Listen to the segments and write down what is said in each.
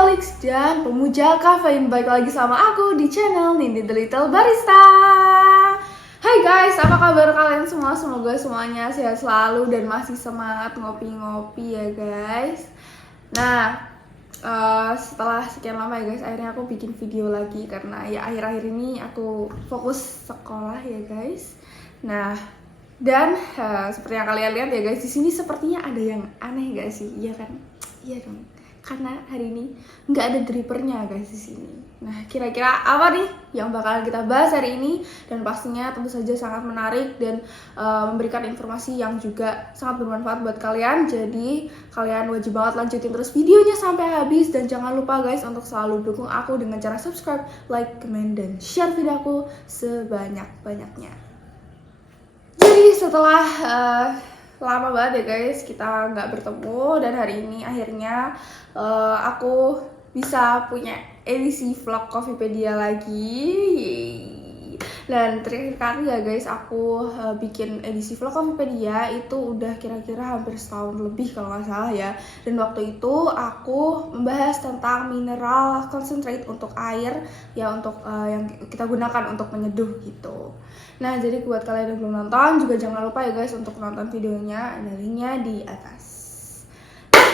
Coffeeholics dan pemuja kafein, balik lagi sama aku di channel Nindi The Little Barista. Hai guys, apa kabar kalian semua? Semoga semuanya sehat selalu dan masih semangat ngopi-ngopi ya guys. Nah, setelah sekian lama ya guys, akhirnya aku bikin video lagi karena ya akhir-akhir ini aku fokus sekolah ya guys. Nah, dan seperti yang kalian lihat ya guys, di sini sepertinya ada yang aneh gak sih? Iya kan? Iya dong. Karena hari ini nggak ada drippernya guys di sini. Nah, kira-kira apa nih yang bakalan kita bahas hari ini? Dan pastinya tentu saja sangat menarik dan memberikan informasi yang juga sangat bermanfaat buat kalian. Jadi kalian wajib banget lanjutin terus videonya sampai habis, dan jangan lupa guys untuk selalu dukung aku dengan cara subscribe, like, comment, dan share video aku sebanyak-banyaknya. Jadi setelah lama banget ya guys kita nggak bertemu, dan hari ini akhirnya aku bisa punya edisi vlog Coffeepedia lagi. Yeay. Dan terakhir kali ya guys aku bikin edisi vlog Coffeepedia itu udah kira-kira hampir setahun lebih kalau nggak salah ya. Dan waktu itu aku membahas tentang mineral concentrate untuk air ya, untuk yang kita gunakan untuk menyeduh gitu. Nah, jadi buat kalian yang belum nonton juga jangan lupa ya guys untuk nonton videonya, ada linknya di atas.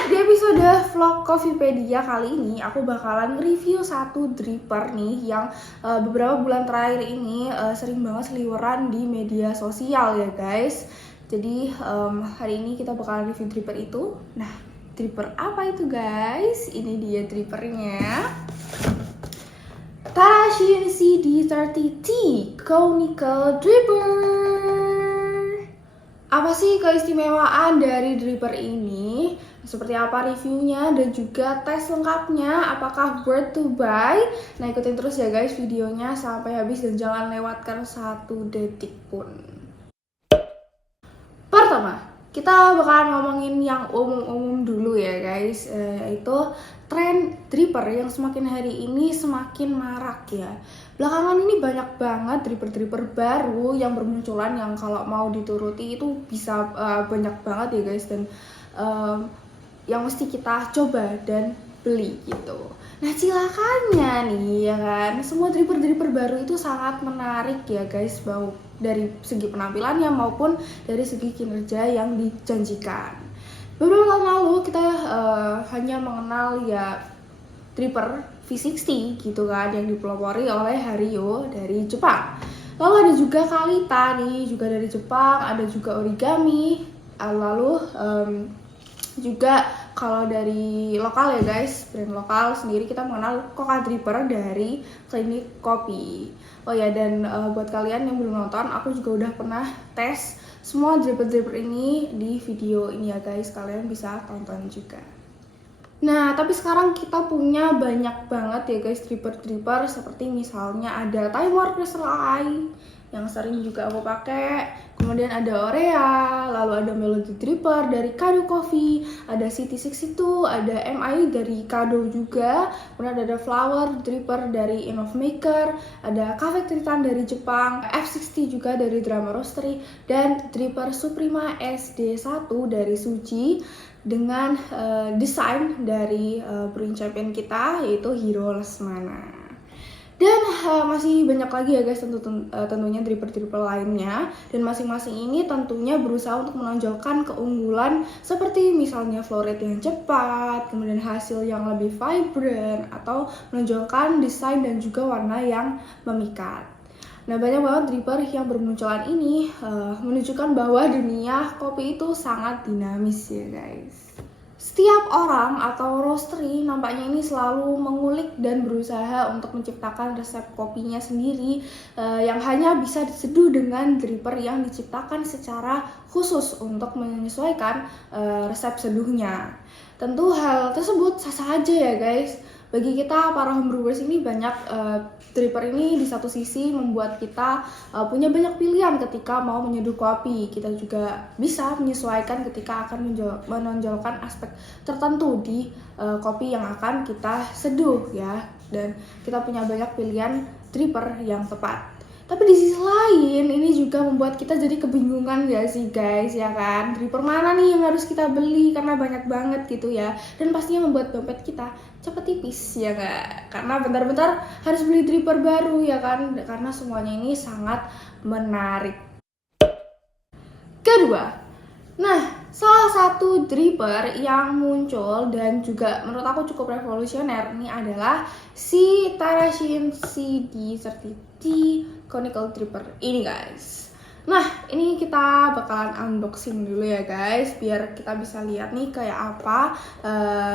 Di episode vlog Coffeepedia kali ini aku bakalan review satu dripper nih yang beberapa bulan terakhir ini sering banget seliweran di media sosial ya guys. Jadi hari ini kita bakalan review dripper itu. Nah, dripper apa itu guys? Ini dia drippernya. Tarashi UNICE D30T Conical Dripper. Apa sih keistimewaan dari dripper ini? Seperti apa reviewnya dan juga tes lengkapnya? Apakah worth to buy? Nah, ikutin terus ya guys videonya sampai habis dan jangan lewatkan satu detik pun. Pertama, kita bakalan ngomongin yang umum-umum dulu ya guys, yaitu tren dripper yang semakin hari ini semakin marak ya. Belakangan ini banyak banget dripper-dripper baru yang bermunculan yang kalau mau dituruti itu bisa banyak banget ya guys, dan yang mesti kita coba dan beli gitu. Nah, silakannya nih ya kan, semua dripper-dripper baru itu sangat menarik ya guys, mau dari segi penampilannya maupun dari segi kinerja yang dijanjikan. Beberapa tahun lalu kita hanya mengenal ya dripper V60 gitu kan, yang dipelopori oleh Hario dari Jepang. Lalu ada juga Kalita nih, juga dari Jepang, ada juga Origami, lalu juga kalau dari lokal ya guys, brand lokal sendiri kita mengenal Koka Dripper dari Klinik Kopi. Oh ya, dan buat kalian yang belum nonton, aku juga udah pernah tes semua dripper-dripper ini di video ini ya guys, kalian bisa tonton juga. Nah, tapi sekarang kita punya banyak banget ya guys dripper-dripper, seperti misalnya ada Time War Crystal Eye yang sering juga aku pakai, kemudian ada Orea, lalu ada Melody Dripper dari Kado Coffee, ada CT62, ada MI dari Kado juga, kemudian ada Flower Dripper dari Innovmaker, ada Cafe Tritan dari Jepang, F60 juga dari Drama Roastery, dan Dripper Suprema SD1 dari Suji dengan desain dari brewing champion kita yaitu Hiro Lesmana. Dan masih banyak lagi ya guys tentunya dripper-dripper lainnya, dan masing-masing ini tentunya berusaha untuk menonjolkan keunggulan seperti misalnya flow rate yang cepat, kemudian hasil yang lebih vibrant, atau menonjolkan desain dan juga warna yang memikat. Nah, banyak banget dripper yang bermunculan ini menunjukkan bahwa dunia kopi itu sangat dinamis ya guys. Setiap orang atau roastery nampaknya ini selalu mengulik dan berusaha untuk menciptakan resep kopinya sendiri yang hanya bisa diseduh dengan dripper yang diciptakan secara khusus untuk menyesuaikan resep seduhnya. Tentu hal tersebut sah-sah aja ya guys. Bagi kita para homebrewers ini banyak dripper ini di satu sisi membuat kita punya banyak pilihan ketika mau menyeduh kopi. Kita juga bisa menyesuaikan ketika akan menonjolkan aspek tertentu di kopi yang akan kita seduh ya. Dan kita punya banyak pilihan dripper yang tepat. Tapi di sisi lain ini juga membuat kita jadi kebingungan ya sih guys, ya kan? Dripper mana nih yang harus kita beli karena banyak banget gitu ya. Dan pastinya membuat dompet kita cepet tipis ya nggak? Karena bentar-bentar harus beli dripper baru ya kan? Karena semuanya ini sangat menarik. Kedua, nah salah satu dripper yang muncul dan juga menurut aku cukup revolusioner ini adalah si Tarashin CD30T Conical Dripper ini guys. Nah ini kita bakalan unboxing dulu ya guys, biar kita bisa lihat nih kayak apa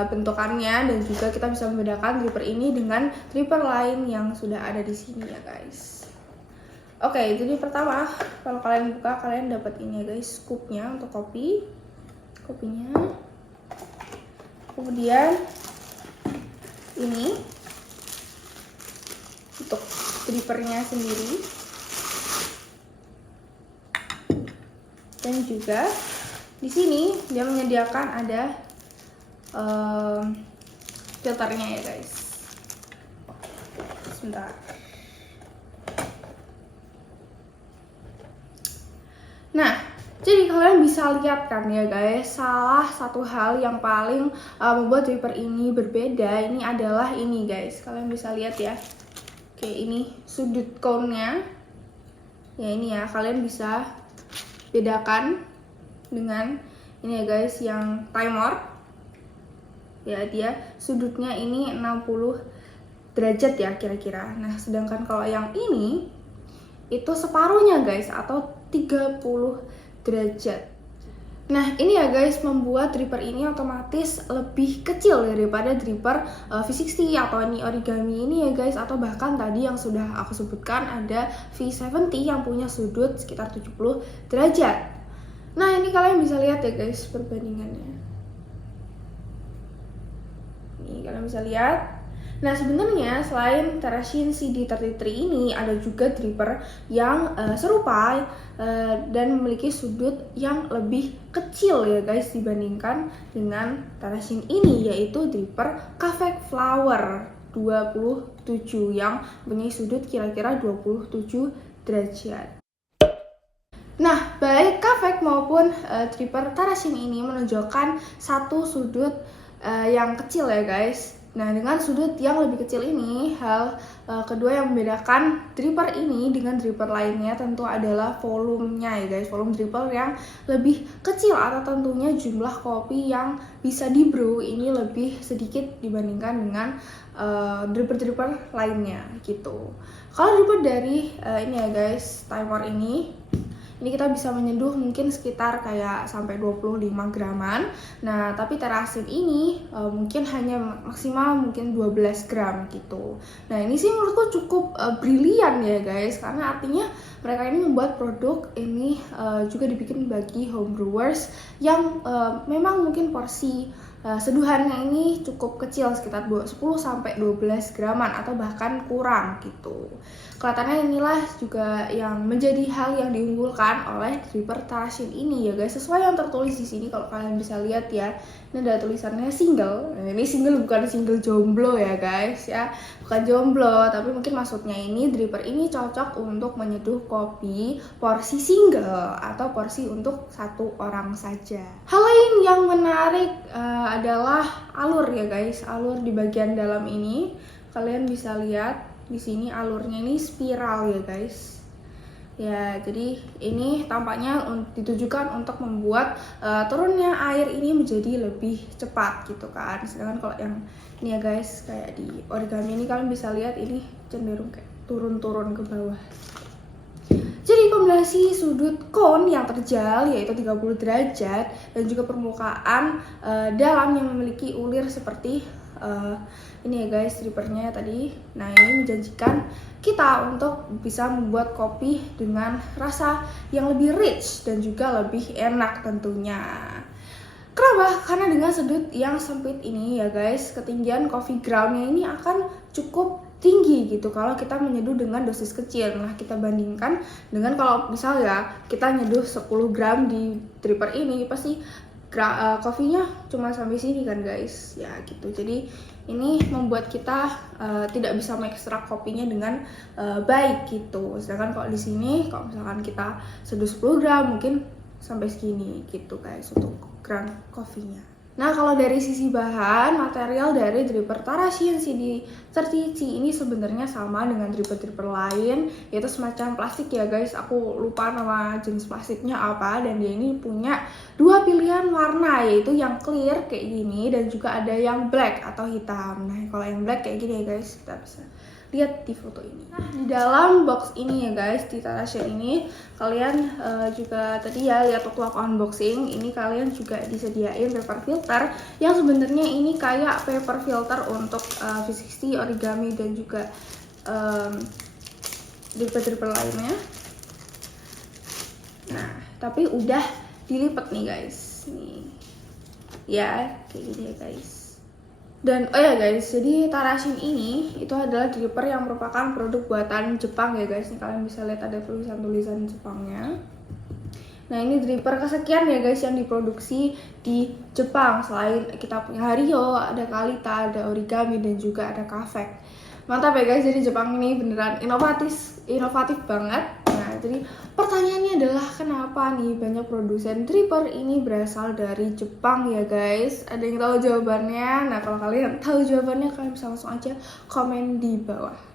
bentukannya dan juga kita bisa membedakan dripper ini dengan dripper lain yang sudah ada di sini ya guys. Oke, jadi pertama kalau kalian buka kalian dapat ini ya guys, scoopnya untuk kopinya. Kemudian ini untuk drippernya sendiri, dan juga di sini dia menyediakan ada filternya ya guys. Sebentar. Nah, jadi kalian bisa lihat kan ya guys, salah satu hal yang paling membuat dripper ini berbeda ini adalah ini guys. Kalian bisa lihat ya. Oke, ini sudut cone-nya. Ya ini ya, kalian bisa bedakan dengan ini ya guys yang timer. Ya, dia sudutnya ini 60 derajat ya kira-kira. Nah, sedangkan kalau yang ini itu separuhnya guys, atau 30 derajat. Nah ini ya guys membuat dripper ini otomatis lebih kecil daripada dripper V60 atau ini origami ini ya guys, atau bahkan tadi yang sudah aku sebutkan ada V70 yang punya sudut sekitar 70 derajat. Nah ini kalian bisa lihat ya guys perbandingannya. Nih kalian bisa lihat. Nah sebenarnya selain Tarashin CD33 ini ada juga dripper yang serupa dan memiliki sudut yang lebih kecil ya guys dibandingkan dengan Tarashin ini, yaitu dripper Cavec Flower 27 yang punya sudut kira-kira 27 derajat. Nah, baik Cavec maupun dripper Tarashin ini menunjukkan satu sudut yang kecil ya guys. Nah, dengan sudut yang lebih kecil ini, hal kedua yang membedakan dripper ini dengan dripper lainnya tentu adalah volumenya ya guys. Volume dripper yang lebih kecil atau tentunya jumlah kopi yang bisa di brew ini lebih sedikit dibandingkan dengan dripper-dripper lainnya gitu. Kalau dripper dari ini ya guys, timer ini kita bisa menyeduh mungkin sekitar kayak sampai 25 graman. Nah, tapi Tarashin ini mungkin hanya maksimal mungkin 12 gram gitu. Nah, ini sih menurutku cukup brilian ya guys, karena artinya mereka ini membuat produk ini juga dibikin bagi homebrewers yang memang mungkin porsi seduhannya ini cukup kecil, sekitar 10-12 graman atau bahkan kurang gitu. Kelihatannya inilah juga yang menjadi hal yang diunggulkan oleh dripper Tarashin ini ya guys, sesuai yang tertulis di sini. Kalau kalian bisa lihat ya, ini ada tulisannya single. Nah, ini single bukan single jomblo ya guys ya, bukan jomblo, tapi mungkin maksudnya ini dripper ini cocok untuk menyeduh kopi porsi single atau porsi untuk satu orang saja. Hal lain yang menarik adalah alur ya guys, alur di bagian dalam ini. Kalian bisa lihat di sini alurnya ini spiral ya guys. Ya, jadi ini tampaknya ditujukan untuk membuat turunnya air ini menjadi lebih cepat gitu kan. Sedangkan kalau yang ini ya guys, kayak di origami ini kalian bisa lihat ini cenderung kayak turun-turun ke bawah. Jadi kombinasi sudut cone yang terjal yaitu 30 derajat dan juga permukaan dalam yang memiliki ulir seperti ini ya guys drippernya tadi. Nah ini menjanjikan kita untuk bisa membuat kopi dengan rasa yang lebih rich dan juga lebih enak tentunya. Kenapa? Karena dengan sudut yang sempit ini ya guys, ketinggian coffee groundnya ini akan cukup tinggi gitu kalau kita menyeduh dengan dosis kecil. Nah kita bandingkan dengan kalau misalnya kita nyeduh 10 gram di dripper ini, pasti kopinya cuma sampai sini kan guys ya gitu. Jadi ini membuat kita tidak bisa mengekstrak kopinya dengan baik gitu. Sedangkan kalau di sini kalau misalkan kita seduh 10 gram mungkin sampai segini gitu guys untuk ground coffee-nya. Nah, kalau dari sisi bahan, material dari dripper Tarasian CD30C ini sebenarnya sama dengan dripper-dripper lain, yaitu semacam plastik ya guys. Aku lupa nama jenis plastiknya apa, dan dia ini punya dua pilihan warna, yaitu yang clear kayak gini dan juga ada yang black atau hitam. Nah, kalau yang black kayak gini ya guys, kita bisa lihat di foto ini. Nah, di dalam box ini ya guys, di Tarasian ini kalian juga tadi ya lihat waktu aku unboxing, ini kalian juga disediain paper filter yang sebenarnya ini kayak paper filter untuk V60, origami dan juga dripper lainnya. Nah, tapi udah dilipat nih guys, nih ya kayak gini ya guys. Dan oh ya guys, jadi Tarasian ini itu adalah dripper yang merupakan produk buatan Jepang ya guys. Nih kalian bisa lihat ada tulisan-tulisan Jepangnya. Nah, ini dripper kesekian ya guys yang diproduksi di Jepang. Selain kita punya Hario, ada Kalita, ada Origami dan juga ada Kafek. Mantap ya guys, jadi Jepang ini beneran inovatif banget. Nah, jadi pertanyaannya adalah kenapa nih banyak produsen dripper ini berasal dari Jepang ya guys? Ada yang tahu jawabannya? Nah, kalau kalian tahu jawabannya, kalian bisa langsung aja komen di bawah.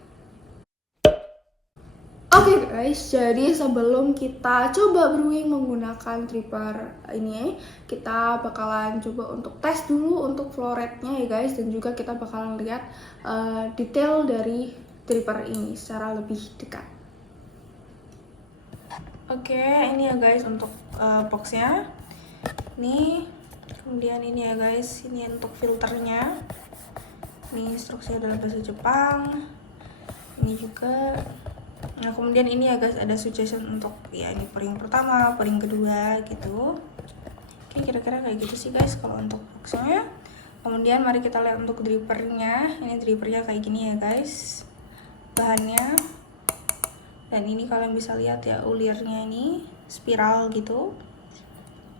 Oke guys, jadi sebelum kita coba brewing menggunakan dripper ini, kita bakalan coba untuk tes dulu untuk flow rate-nya ya guys, dan juga kita bakalan lihat detail dari dripper ini secara lebih dekat. Oke, ini ya guys untuk boxnya. Nih, kemudian ini ya guys, ini untuk filternya. Ini instruksinya dalam bahasa Jepang. Ini juga. Nah, kemudian ini ya guys, ada suggestion untuk ya ini pouring pertama, pouring kedua gitu. Oke, kira-kira kayak gitu sih guys kalau untuk boxnya. Kemudian mari kita lihat untuk drippernya. Ini drippernya kayak gini ya guys, bahannya. Dan ini kalian bisa lihat ya ulirnya ini spiral gitu.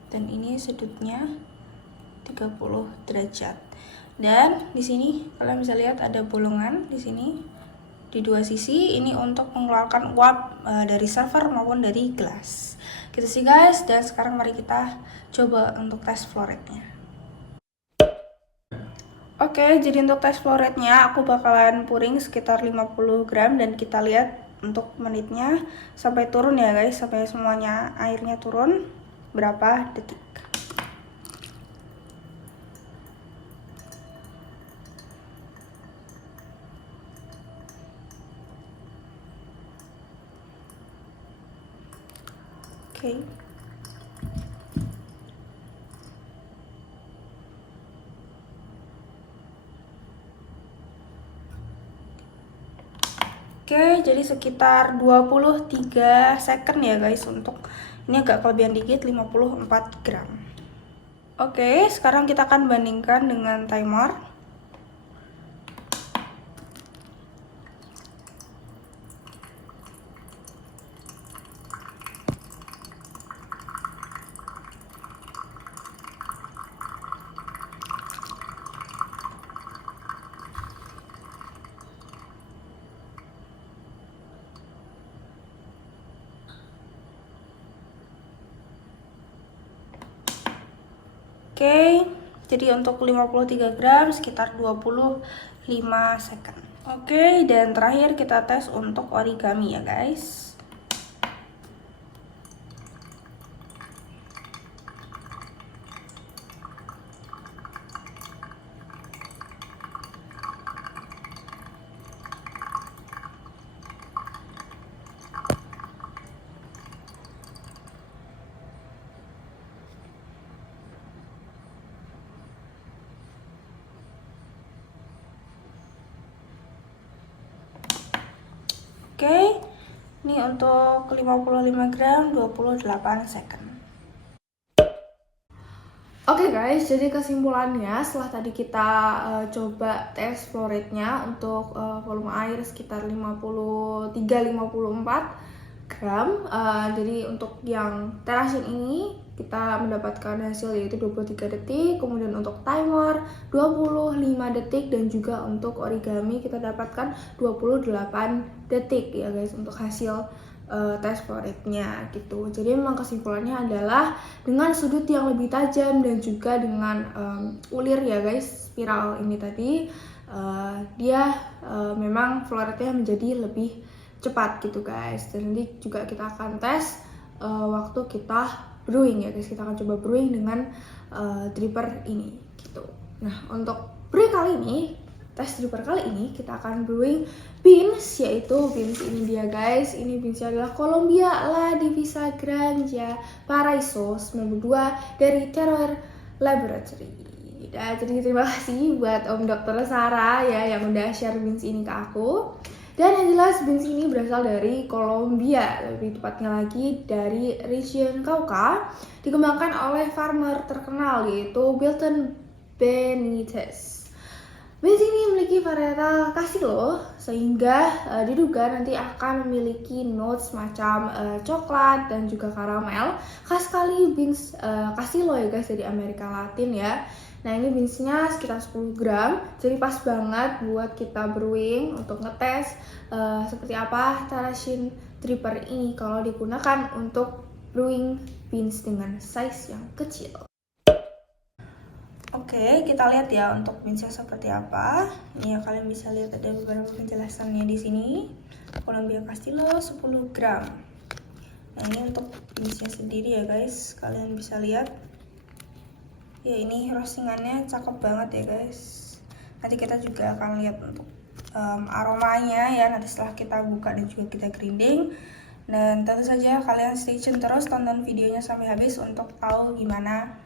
Dan ini sudutnya 30 derajat. Dan di sini kalian bisa lihat ada bolongan di sini. Di dua sisi ini untuk mengeluarkan uap dari server maupun dari gelas. Gitu sih guys, dan sekarang mari kita coba untuk tes flow rate-nya. Oke, jadi untuk tes flow rate-nya aku bakalan pouring sekitar 50 gram dan kita lihat untuk menitnya sampai turun ya guys, sampai semuanya airnya turun berapa detik. Oke. Oke, jadi sekitar 23 second ya guys untuk ini agak kelebihan dikit 54 gram. Oke, sekarang kita akan bandingkan dengan timer. Oke, jadi untuk 53 gram sekitar 25 second. Oke, dan terakhir kita tes untuk origami ya guys. Oke, ini untuk 55 gram 28 second. Oke guys, jadi kesimpulannya setelah tadi kita coba tes flow rate-nya untuk volume air sekitar 53-54 gram. Jadi untuk yang Tarasian ini kita mendapatkan hasil yaitu 23 detik, kemudian untuk timer 25 detik, dan juga untuk origami kita dapatkan 28 detik ya guys untuk hasil tes flow rate-nya gitu. Jadi memang kesimpulannya adalah dengan sudut yang lebih tajam dan juga dengan ulir ya guys, spiral ini tadi dia memang flow rate-nya menjadi lebih cepat gitu guys. Dan nanti juga kita akan tes waktu kita brewing ya guys, kita akan coba brewing dengan dripper ini gitu. Nah untuk brewing kali ini, tes dripper kali ini kita akan brewing beans, yaitu beans ini dia guys. Ini beansnya adalah Colombia La Divisa Granja Paraiso 92 dari Terroir Laboratory. Dan jadi terima kasih buat Om Dr. Sarah ya yang udah share beans ini ke aku. Dan yang jelas beans ini berasal dari Kolombia, lebih tepatnya lagi dari region Cauca, dikembangkan oleh farmer terkenal yaitu Wilton Benitez. Beans ini memiliki varietal Castillo sehingga diduga nanti akan memiliki notes macam coklat dan juga karamel, khas sekali beans Castillo ya guys dari Amerika Latin ya. Nah ini beansnya sekitar 10 gram, jadi pas banget buat kita brewing untuk ngetes seperti apa Tarashin dripper ini kalau digunakan untuk brewing beans dengan size yang kecil. Oke, kita lihat ya untuk beansnya seperti apa. Ini ya, kalian bisa lihat ada beberapa penjelasannya di sini. Colombia Castillo 10 gram. Nah ini untuk beansnya sendiri ya guys, kalian bisa lihat. Ya ini roastingannya cakep banget ya guys. Nanti kita juga akan lihat untuk aromanya ya nanti setelah kita buka dan juga kita grinding. Dan tentu saja kalian stay tune terus, tonton videonya sampai habis untuk tahu gimana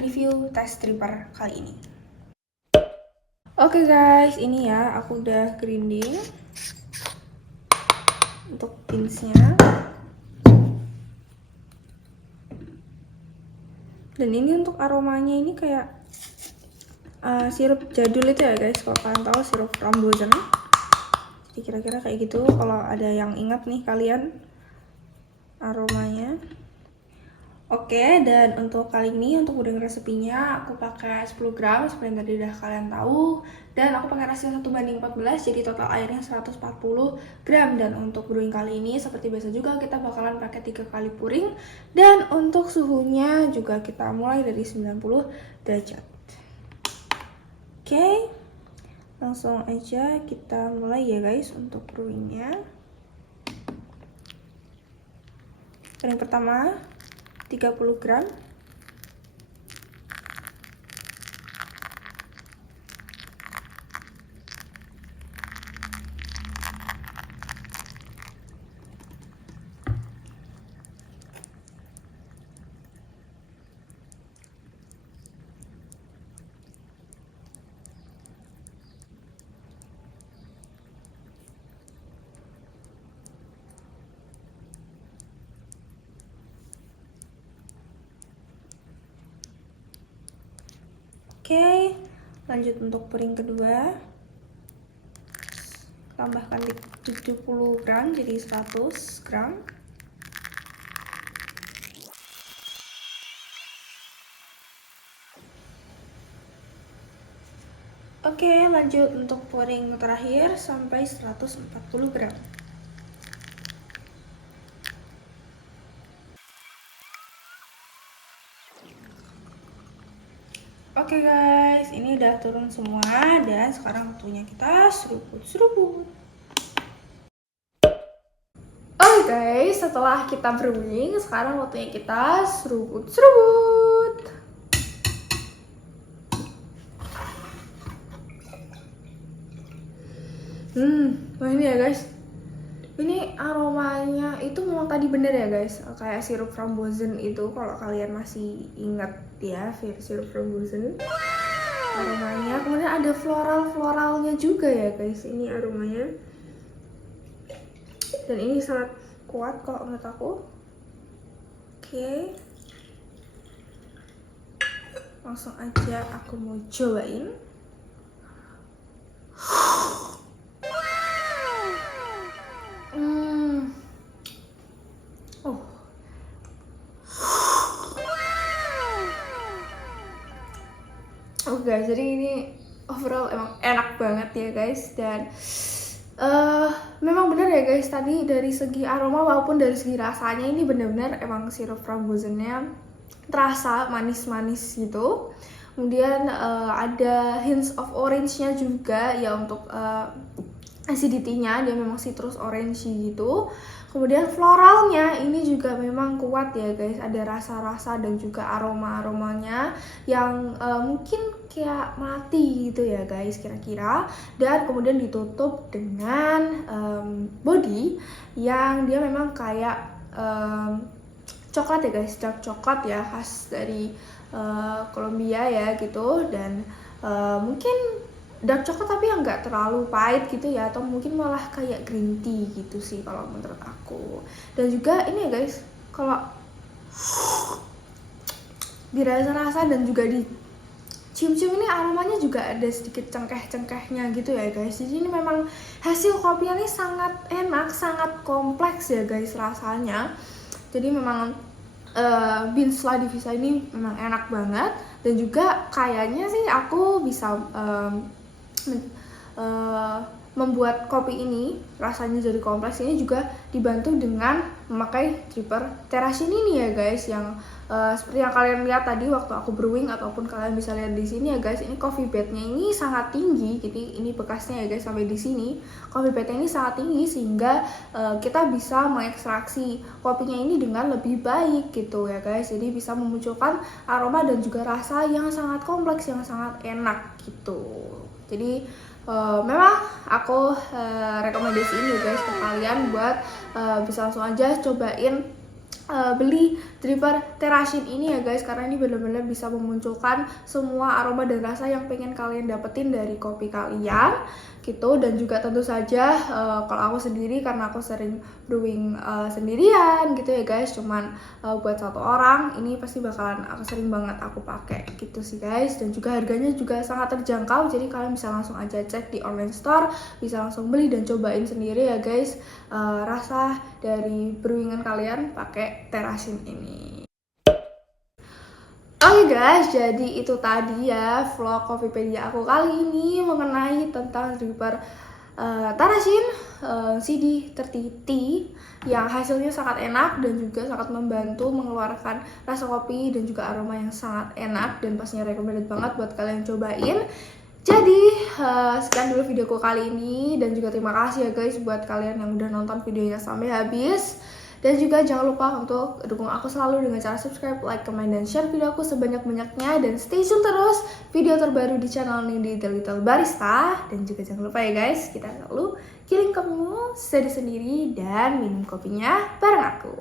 review tes dripper kali ini. Oke guys, ini ya aku udah grinding untuk beansnya. Dan ini untuk aromanya ini kayak sirup jadul itu ya guys, kalau kalian tahu sirup frambozen. Jadi kira-kira kayak gitu kalau ada yang ingat nih kalian aromanya. Oke, dan untuk kali ini untuk brewing resepinya aku pakai 10 gram seperti yang tadi udah kalian tahu, dan aku pakai rasio 1:14, jadi total airnya 140 gram. Dan untuk brewing kali ini seperti biasa juga kita bakalan pakai 3 kali pouring, dan untuk suhunya juga kita mulai dari 90 derajat. Oke, langsung aja kita mulai ya guys untuk brewingnya. Yang pertama 30 gram. Oke, lanjut untuk pouring kedua. Tambahkan 70 gram jadi 100 gram. Oke, lanjut untuk pouring terakhir sampai 140 gram. Oke guys, ini udah turun semua dan sekarang waktunya kita seruput. Oke guys, setelah kita brewing, sekarang waktunya kita seruput. Wah ini ya guys, ini aromanya itu memang tadi bener ya guys, kayak sirup frambozen itu kalau kalian masih ingat ya, sirup frambozen aromanya. Kemudian ada floralnya juga ya guys, ini aromanya, dan ini sangat kuat kalau menurut aku. Oke, langsung aja aku mau cobain. guys, jadi ini overall emang enak banget ya guys. Dan memang benar ya guys, tadi dari segi aroma maupun dari segi rasanya ini benar-benar emang sirup frambuzennya terasa manis-manis gitu. Kemudian ada hints of orange-nya juga ya untuk acidity-nya, dia memang citrus orange gitu. Kemudian floralnya ini juga memang kuat ya guys, ada rasa-rasa dan juga aroma-aromanya yang mungkin kayak melati gitu ya guys kira-kira. Dan kemudian ditutup dengan body yang dia memang kayak coklat ya guys, dark coklat ya, khas dari Colombia ya gitu. Dan mungkin dark coklat tapi yang nggak terlalu pahit gitu ya, atau mungkin malah kayak green tea gitu sih kalau menurut aku. Dan juga ini ya guys, kalau dirasa-rasa dan juga di cium-cium ini aromanya juga ada sedikit cengkeh-cengkehnya gitu ya guys. Jadi ini memang hasil kopinya ini sangat enak, sangat kompleks ya guys rasanya. Jadi memang beans La Divisa ini memang enak banget. Dan juga kayaknya sih aku bisa membuat kopi ini rasanya jadi kompleks ini juga dibantu dengan memakai dripper Terrashin ini ya guys, yang seperti yang kalian lihat tadi waktu aku brewing, ataupun kalian bisa lihat di sini ya guys, ini coffee bednya ini sangat tinggi. Jadi ini bekasnya ya guys sampai di sini. Coffee bednya ini sangat tinggi sehingga kita bisa mengekstraksi kopinya ini dengan lebih baik gitu ya guys. Jadi bisa memunculkan aroma dan juga rasa yang sangat kompleks, yang sangat enak gitu. Jadi memang aku rekomendasiin ya guys ke kalian buat bisa langsung aja cobain beli dripper Terrashin ini ya guys, karena ini benar-benar bisa memunculkan semua aroma dan rasa yang pengen kalian dapetin dari kopi kalian gitu. Dan juga tentu saja kalau aku sendiri, karena aku sering brewing sendirian gitu ya guys, cuman buat satu orang, ini pasti bakalan sering banget aku pakai gitu sih guys. Dan juga harganya juga sangat terjangkau, jadi kalian bisa langsung aja cek di online store, bisa langsung beli dan cobain sendiri ya guys rasa dari brewingan kalian pakai Terrashin ini. Oke guys, jadi itu tadi ya vlog Kopipedia aku kali ini mengenai tentang dripper Terrashin CD30T yang hasilnya sangat enak dan juga sangat membantu mengeluarkan rasa kopi dan juga aroma yang sangat enak, dan pastinya recommended banget buat kalian cobain. Jadi sekian dulu videoku kali ini, dan juga terima kasih ya guys buat kalian yang udah nonton videonya sampai habis. Dan juga jangan lupa untuk dukung aku selalu dengan cara subscribe, like, comment, dan share video aku sebanyak-banyaknya. Dan stay tune terus video terbaru di channel ini di The Little Barista. Dan juga jangan lupa ya guys, kita selalu kirim kopimu sendiri dan minum kopinya bareng aku.